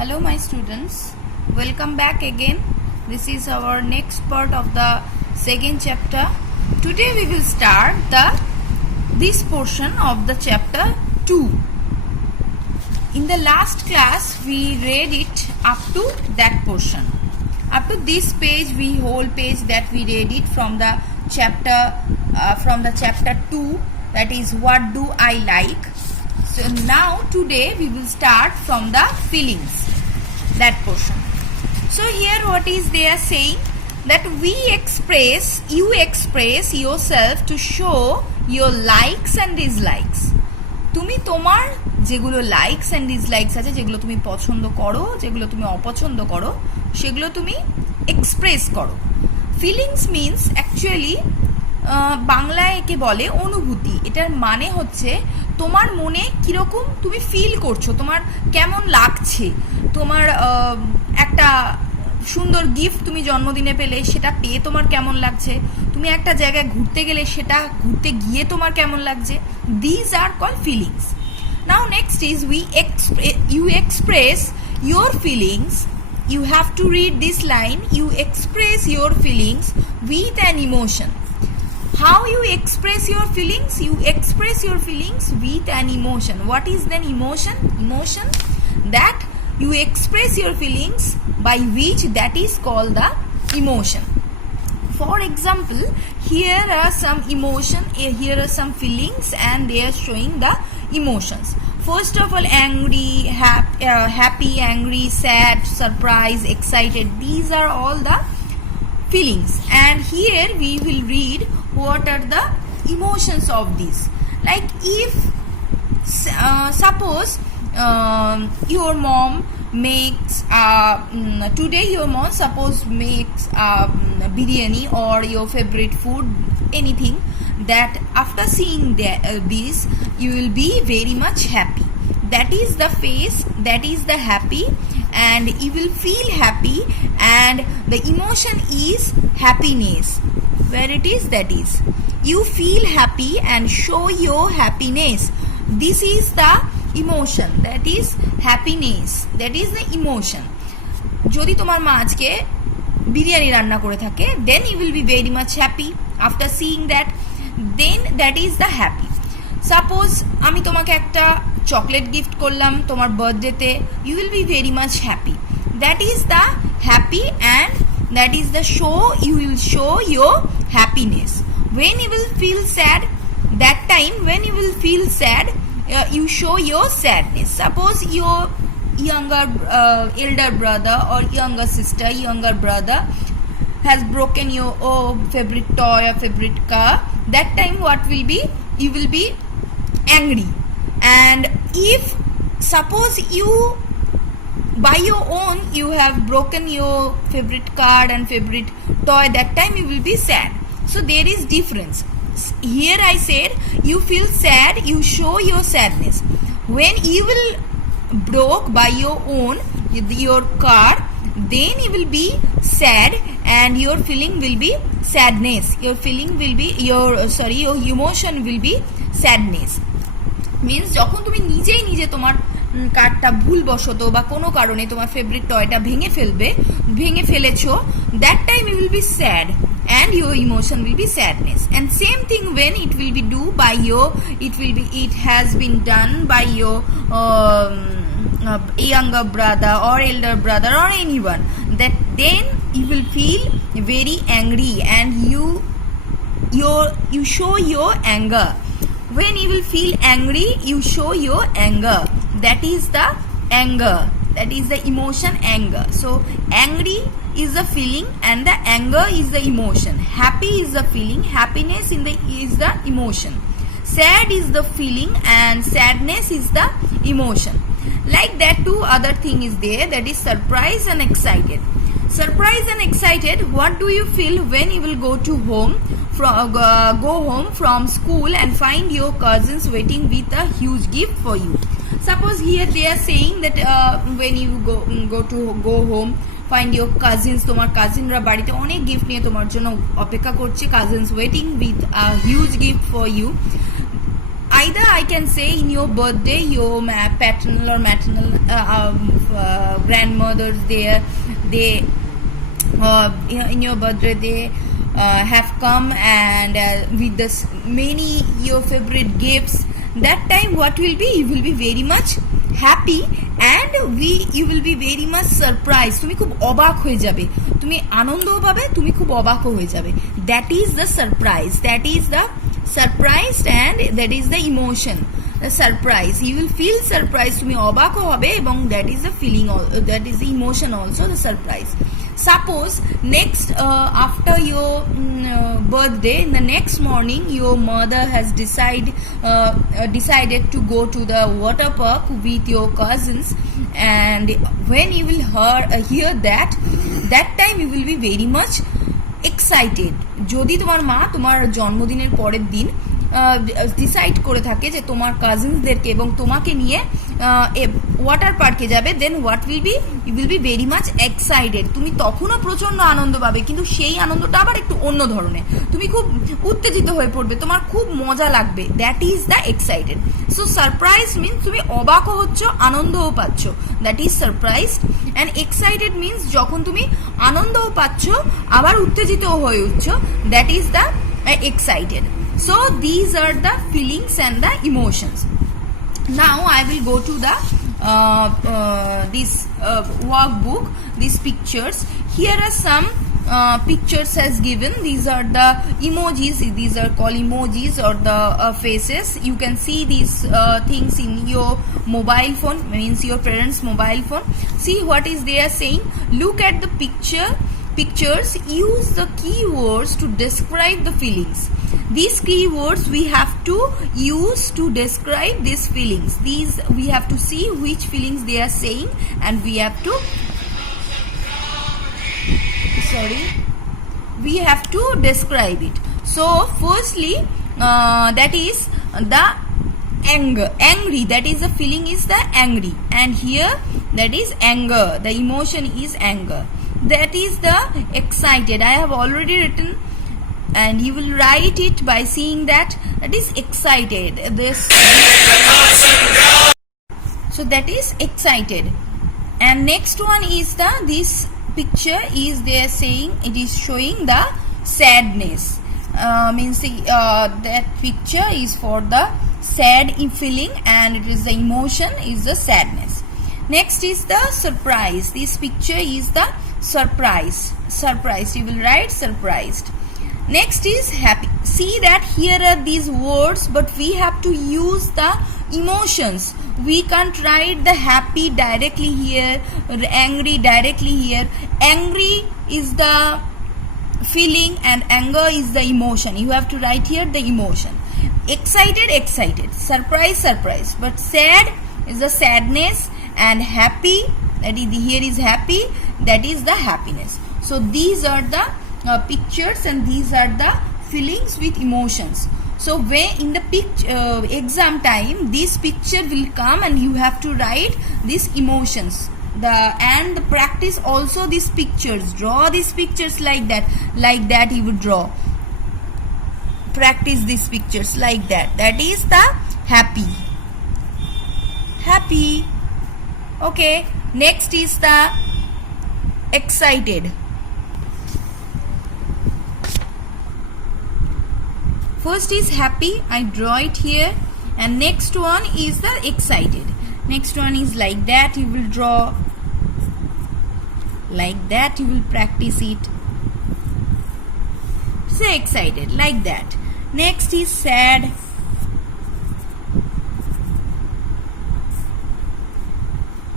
Hello my students, welcome back again. This is our next part of the second chapter. Today we will start this portion of the chapter 2. In the last class we read it up to that portion. Up to this page, whole page that we read it from the chapter 2, that is what do I like. So now today we will start from the feelings, that portion. So here what is they are saying, that you express yourself to show your likes and dislikes. তুমি তোমার যেগুলো likes and dislikes আছে, যেগুলো তুমি পছন্দ করো, যেগুলো তুমি অপছন্দ করো, সেগুলো তুমি এক্সপ্রেস করো। ফিলিংস মিনস অ্যাকচুয়ালি বাংলায় একে বলে অনুভূতি। এটার মানে হচ্ছে তোমার মনে কীরকম তুমি ফিল করছো, তোমার কেমন লাগছে, তোমার একটা সুন্দর গিফট তুমি জন্মদিনে পেলে, সেটা পেয়ে তোমার কেমন লাগছে, তুমি একটা জায়গায় ঘুরতে গেলে সেটা ঘুরতে গিয়ে তোমার কেমন লাগছে। These are call feelings. Now next is you express your feelings. You have to read this line. You express your feelings with an emotion. How you express your feelings? You express your feelings with an emotion. What is then emotion? Emotion that you express your feelings by which that is called the emotion. For example, here are some emotion, here are some feelings, and they are showing the emotions. First of all, angry, happy, angry, sad, surprised, excited. These are all the feelings, and here we will read what are the emotions of these. Like if suppose your mom makes today your mom suppose makes biryani or your favorite food, anything, that after seeing this you will be very much happy. That is the face, that is the happy, and you will feel happy, and the emotion is happiness. Where it is, that is you feel happy and show your happiness. This is the emotion, that is happiness, that is the emotion. যদি তোমার মা আজকে বিরিয়ানি রান্না করে থাকে, then you will be very much happy after seeing that, then that is the happy. Suppose আমি তোমাকে একটা চকলেট গিফট করলাম তোমার বার্থডেতে, you will be very much happy. That is the happy, and that is the you will show your happiness. When you will feel sad, that time when you will feel sad, you show your sadness. Suppose your elder brother or younger sister, younger brother has broken your favorite toy or favorite car. That time what will be? You will be angry. And if suppose you by your own you have broken your favorite card and favorite toy, that time you will be sad. So there is difference. Here I said you feel sad, you show your sadness. When you will broke by your own your car, then you will be sad, and your feeling will be sadness. Your feeling will be your emotion will be sadness. Means যখন তুমি নিজে তোমার কার্ডটা ভুলবশত বা কোনো কারণে তোমার ফেভারিট টয়টা ভেঙে ফেলেছো, that time you will be sad, and your emotion will be sadness. And same thing when it will be it has been done by your younger brother or elder brother or anyone, that then you will feel very angry, and you show your anger. When you will feel angry, you show your anger. That is the anger, that is the emotion, anger. So angry is the feeling and the anger is the emotion. Happy is the feeling, happiness is the emotion. Sad is the feeling and sadness is the emotion. Like that, two other thing is there, that is surprise and excited. Surprise and excited, what do you feel when you will go home from school and find your cousins waiting with a huge gift for you? Suppose here they are saying that when you go home, find your cousins, তোমার কাজিনরা বাড়িতে অনেক gift নিয়ে তোমার জন্য অপেক্ষা করছে, cousins waiting with a huge gift for you. Either I can say in your birthday, your paternal or maternal grandmothers there, they in your birthday they have come and with this many your favorite gifts. That time what will be, you will be very much happy and you will be very much surprised. তুমি খুব অবাক হয়ে যাবে, তুমি আনন্দও পাবে, তুমি খুব অবাকও হয়ে যাবে. That is the surprise, that is the surprised and that is the emotion, the surprise. You will feel surprised, তুমি অবাকও হবে এবং that is the feeling, that is the emotion also, the surprise. Suppose next after your birthday, in the next morning your mother has decided to go to the water park with your cousins, and when you will hear that time you will be very much excited. যদি তোমার মা তোমার জন্মদিনের পরের দিন decide করে থাকে যে তোমার কাজিনসদেরকে এবং তোমাকে নিয়ে ওয়াটার পার্কে যাবে, then what will be, you will be very much excited. তুমি তখনও প্রচন্ড আনন্দ পাবে, কিন্তু সেই আনন্দটা আবার একটু অন্য ধরনের. তুমি খুব উত্তেজিত হয়ে পড়বে, তোমার খুব মজা লাগবে. That is the excited. So surprise means তুমি অবাকও হচ্ছ, আনন্দও পাচ্ছ. That is surprise. And excited means যখন তুমি আনন্দও পাচ্ছ আবার উত্তেজিতও হয়ে উঠছ, that is the excited. So these are the feelings and the emotions. Now I will go to the this workbook, these pictures. Here are some pictures as given. These are the emojis, these are called emojis or the faces. You can see these things in your mobile phone, means your parents' mobile phone. See what is they are saying. Look at the pictures, use the keywords to describe the feelings. These keywords we have to use to describe these feelings. These we have to see which feelings they are saying, and we have to describe it. So firstly that is the angry, that is the feeling is the angry, and here that is anger, the emotion is anger. That is the excited. I have already written, and you will write it by seeing that is excited. So that is excited. And next one is this picture is they are saying it is showing the sadness. Means that picture is for the sad feeling, and it is the emotion is the sadness. Next is the surprise. This picture is the surprise. You will write surprised. Next is happy. See that here are these words, but we have to use the emotions. We can't write the happy directly here or angry directly here. Angry is the feeling and anger is the emotion. You have to write here the emotion. Excited, surprise. But sad is the sadness, and happy, that is here is happy, that is the happiness. So these are the pictures, and these are the feelings with emotions. So when in the exam time this picture will come, and you have to write these emotions. And the practice also these pictures. Draw these pictures like that you would draw. Practice these pictures like that. That is the happy. Okay. Next is the excited. First is happy, I draw it here, and next one is the excited. Next one is like that, you will draw like that, you will practice it. Say excited like that. Next is sad.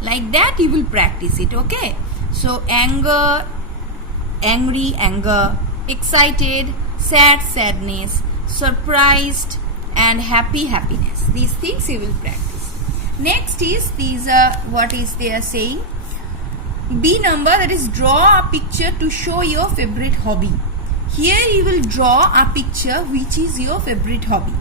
Like that you will practice it. Okay, so anger, angry, anger, excited, sad, sadness, surprised, and happy, happiness. These things you will practice. Next is these are what is they are saying. B number, that is draw a picture to show your favorite hobby. Here you will draw a picture which is your favorite hobby.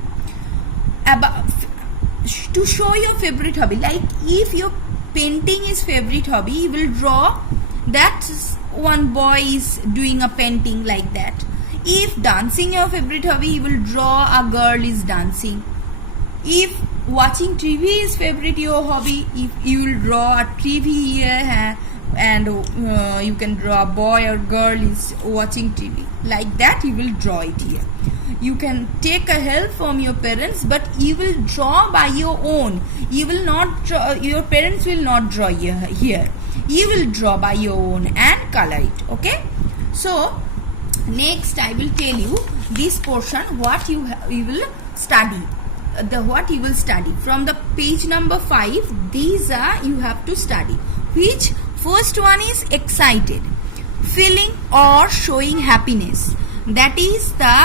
To show your favorite hobby, like if your painting is favorite hobby, you will draw that one boy is doing a painting like that. If dancing your favorite hobby, you will draw a girl is dancing. If watching TV is favorite your hobby. If you will draw a TV here and you can draw a boy or girl is watching TV, like that you will draw it here. You can take a help from your parents, but you will draw by your own. You will not draw, your parents will not draw here. You will draw by your own and color it. Okay, so next I will tell you this portion what you will study. What you will study from the page number 5. These are you have to study. Which first one is excited, feeling or showing happiness. That is the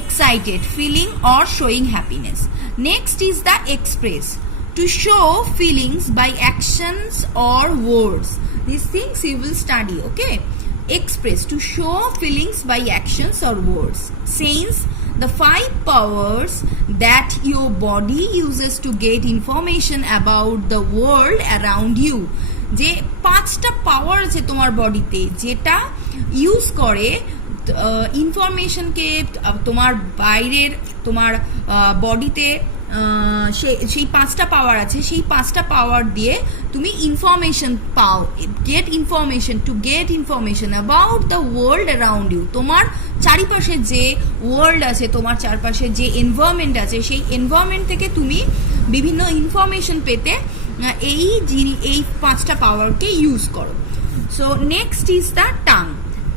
excited, feeling or showing happiness. Next is the express, to show feelings by actions or words. These things you will study. Okay, express, to show feelings by actions or words. Sense, the 5 powers that your body uses to get information about the world around you. যে 5টা পাওয়ার আছে তোমার বডিতে যেটা use করে ইনফরমেশনকে তোমার বাইরের তোমার বডিতে সেই 5টা পাওয়ার আছে, সেই 5টা পাওয়ার দিয়ে তুমি ইনফরমেশন পাও, get information about the world around you. তোমার চারিপাশে যে ওয়ার্ল্ড আছে, তোমার চারপাশে যে এনভায়রনমেন্ট আছে, সেই এনভায়রনমেন্ট থেকে তুমি বিভিন্ন ইনফরমেশন পেতে এই 5টা পাওয়ারকে ইউজ করো। So next is the tongue.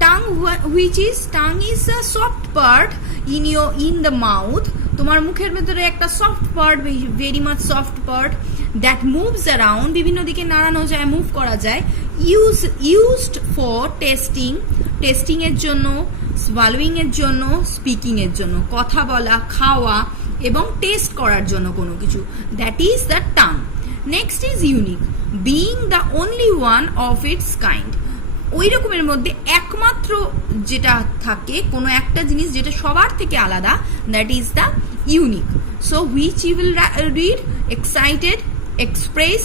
tongue is a soft part in the mouth. তোমার মুখের ভেতরে একটা soft part, very much soft part that moves around, বিভিন্ন দিকে নাড়ানো যায়, মুভ করা যায়। ইউজড ফর টেস্টিং এর জন্য, সোয়ালোয়িং এর জন্য, স্পিকিং এর জন্য, কথা বলা, খাওয়া এবং টেস্ট করার জন্য কোনো কিছু। That is the tongue. Next is unique, being the only one of its kind. ওই রকমের মধ্যে একমাত্র যেটা থাকে, কোনো একটা জিনিস যেটা সবার থেকে আলাদা, that is the unique. So which you will read, excited, express,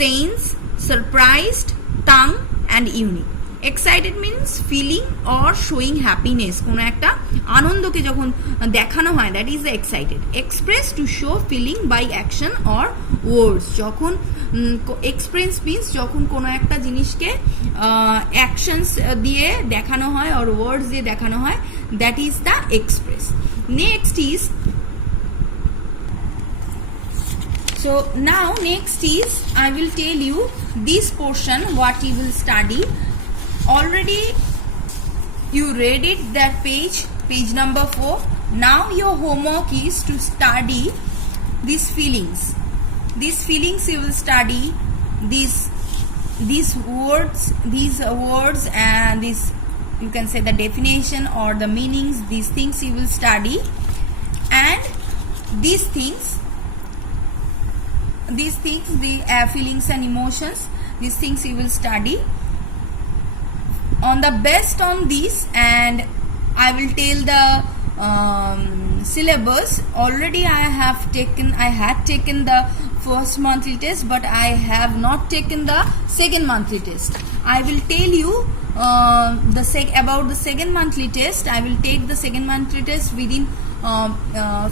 sense, surprised, tongue and unique. Excited means feeling or showing happiness, কোনো একটা আনন্দকে যখন দেখানো হয়, that is the excited. Express, to show feeling by action or words. যখন express means যখন কোনো একটা জিনিসকে অ্যাকশনস দিয়ে দেখানো হয় অর ওয়ার্ডস দিয়ে দেখানো হয়, that is the express. Next is so now next is I will tell you this portion what you will study. Already you read it, that page number 4. Now your homework is to study these feelings you will study, these words and this, you can say the definition or the meanings. These things you will study, and these things the feelings and emotions, these things you will study on the best on this. And I will tell the syllabus. Already I had taken the first monthly test, but I have not taken the second monthly test. I will tell you about the second monthly test. I will take the second monthly test within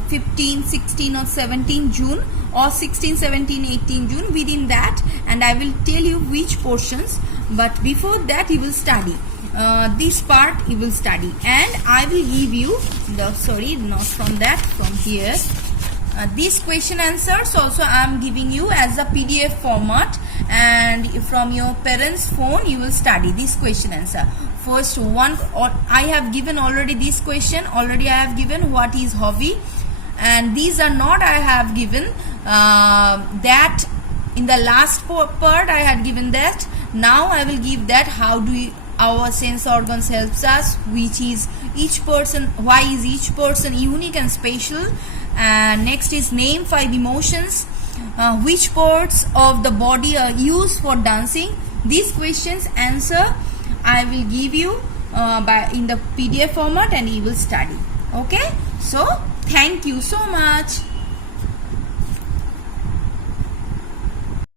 15, 16 or 17 June or 16, 17, 18 June, within that, and I will tell you which portions, but before that you will study this part, you will study, and I will give you from here these question answers also I am giving you as a PDF format, and from your parents' phone you will study this question answer. First one, I have given already this question. Already I have given what is hobby, and these are not I have given that in the last part I had given that. Now I will give that how do our sense organs helps us, which is each person, why is each person unique and special. Next is name 5 emotions, which parts of the body are used for dancing. These questions answer I will give you in the PDF format, and you will study. Okay, so thank you so much.